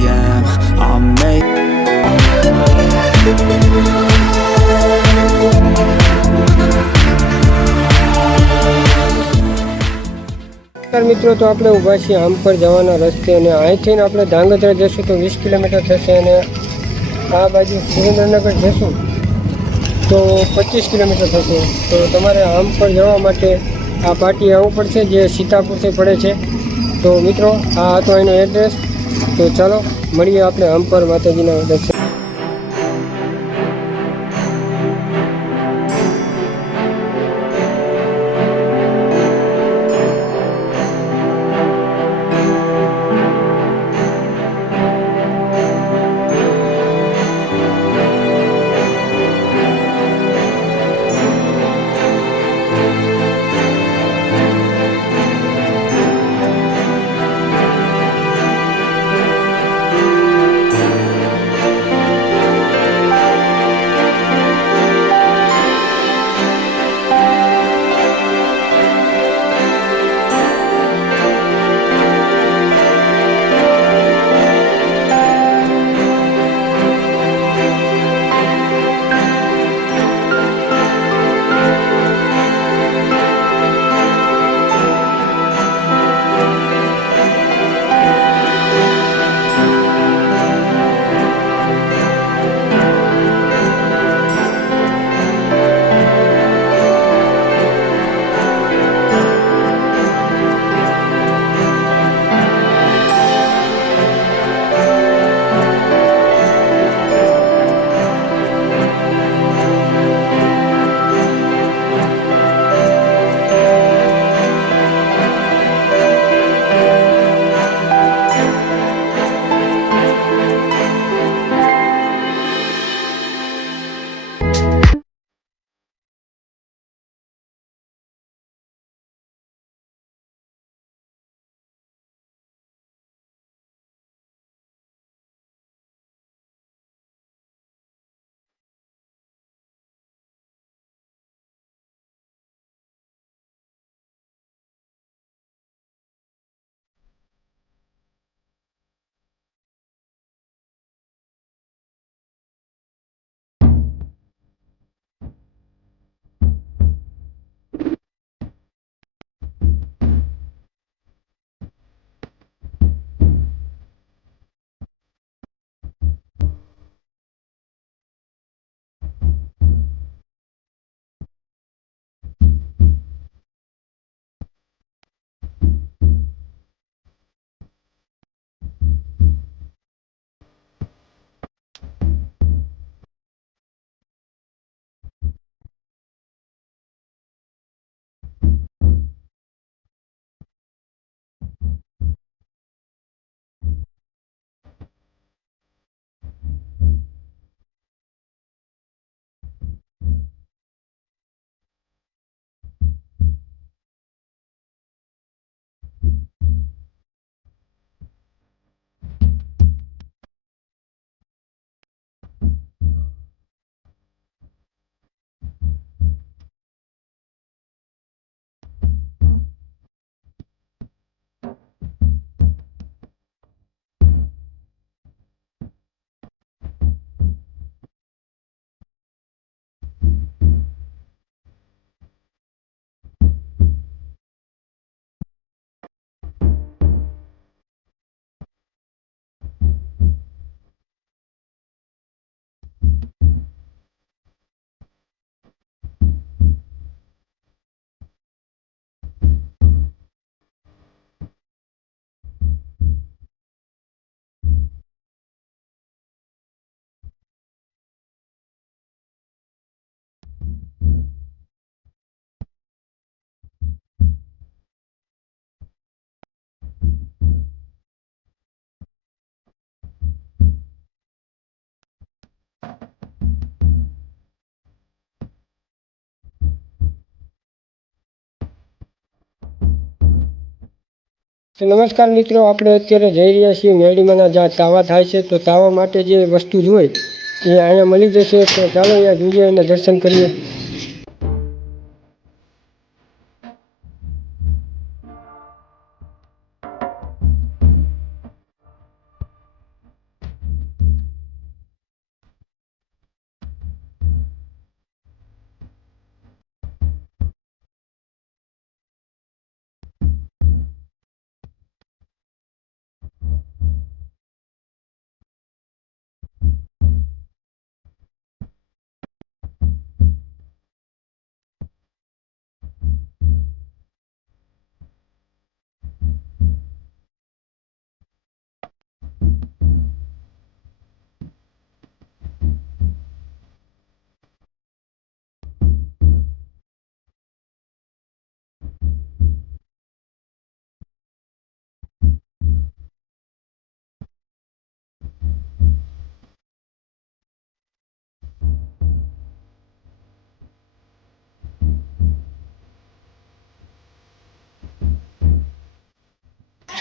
am. I'm made. મિત્રો, તો આપણે ઊભા છીએ આમ પર જવાના રસ્તે, અને અહીંથી આપણે ધાંગધ્રા જશું તો 20 કિલોમીટર થશે, અને આ બાજુ સુરેન્દ્રનગર જશું તો 25 કિલોમીટર થશે. તો તમારે આમ પર જવા માટે આ પાટી આવવું પડશે, જે સીતાપુરથી પડે છે. તો મિત્રો, આ હતો એનો એડ્રેસ. તો ચાલો મળીએ આપણે આમ પર માતાજીના દર્શન. નમસ્કાર મિત્રો, આપણે અત્યારે જઈ રહ્યા છીએ મેડીમાંના જ્યાં તાવા થાય છે. તો તાવા માટે જે વસ્તુ જોઈએ એ અહીંયા મળી જશે. તો ચાલો અહીંયા જોઈએ અને દર્શન કરીએ.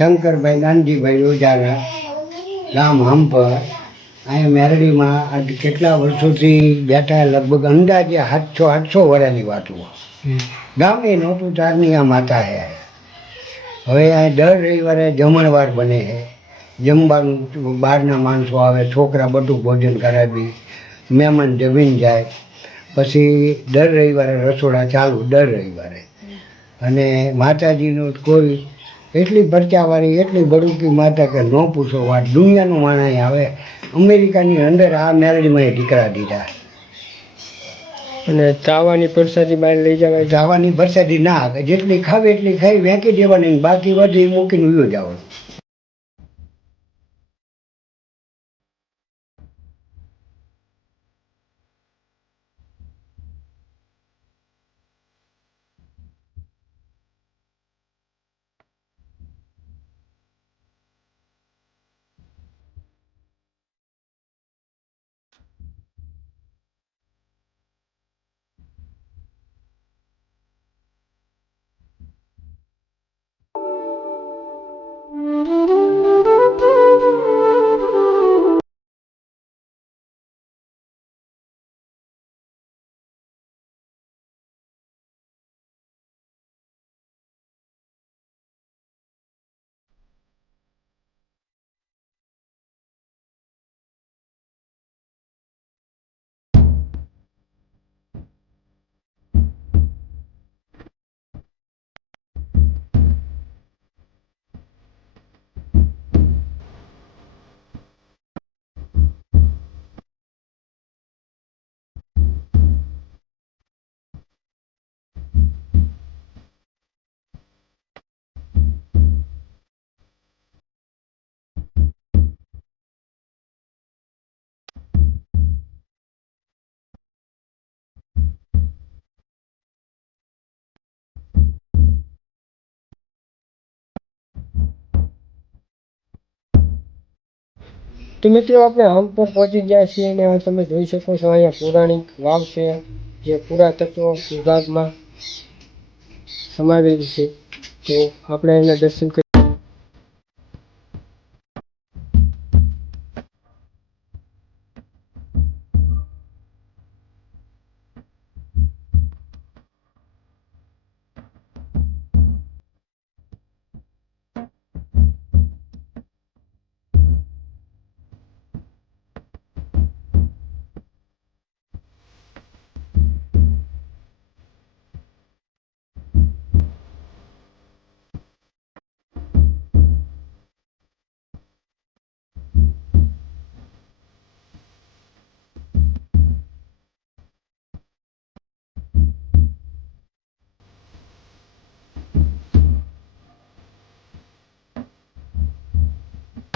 શંકરભાઈ નાનજીભાઈ રોજાના, ગામ હંપર. અહીંયા મેરડીમાં આજ કેટલા વર્ષોથી બેઠા, લગભગ અંદાજે 700 વર્ષની વાતો. ગામે નહોતું તારની આ માતા છે. હવે આ દર રવિવારે જમણવાર બને છે. જમવાનું બહારના માણસો આવે, છોકરા બધું ભોજન કરાવી, મહેમાન જમીન જાય. પછી દર રવિવારે રસોડા ચાલુ, દર રવિવારે. અને માતાજીનું કોઈ એટલી પરચાવાળી, એટલી બડુકી માતા કે ન પૂછો વાત. દુનિયાનું માણસ આવે. અમેરિકાની અંદર આ મેરડીમાં એ દીકરા દીધા. અને તાવાની પ્રસાદી બહાર લઈ જવાય? જવાની પ્રસાદી ના આવે, જેટલી ખાવે એટલી ખાઈ વેંકી દેવાની, બાકી બધી મૂકીને ઉયો જવાનું. તો મિત્રો આપણે હંપર પહોંચી ગયા છીએ અને હવે તમે જોઈ શકો છો અહીંયા પૌરાણિક વાવ છે, જે પુરાતત્વ વિભાગમાં સમાવેલી છે. તો આપણે એના દર્શન કરી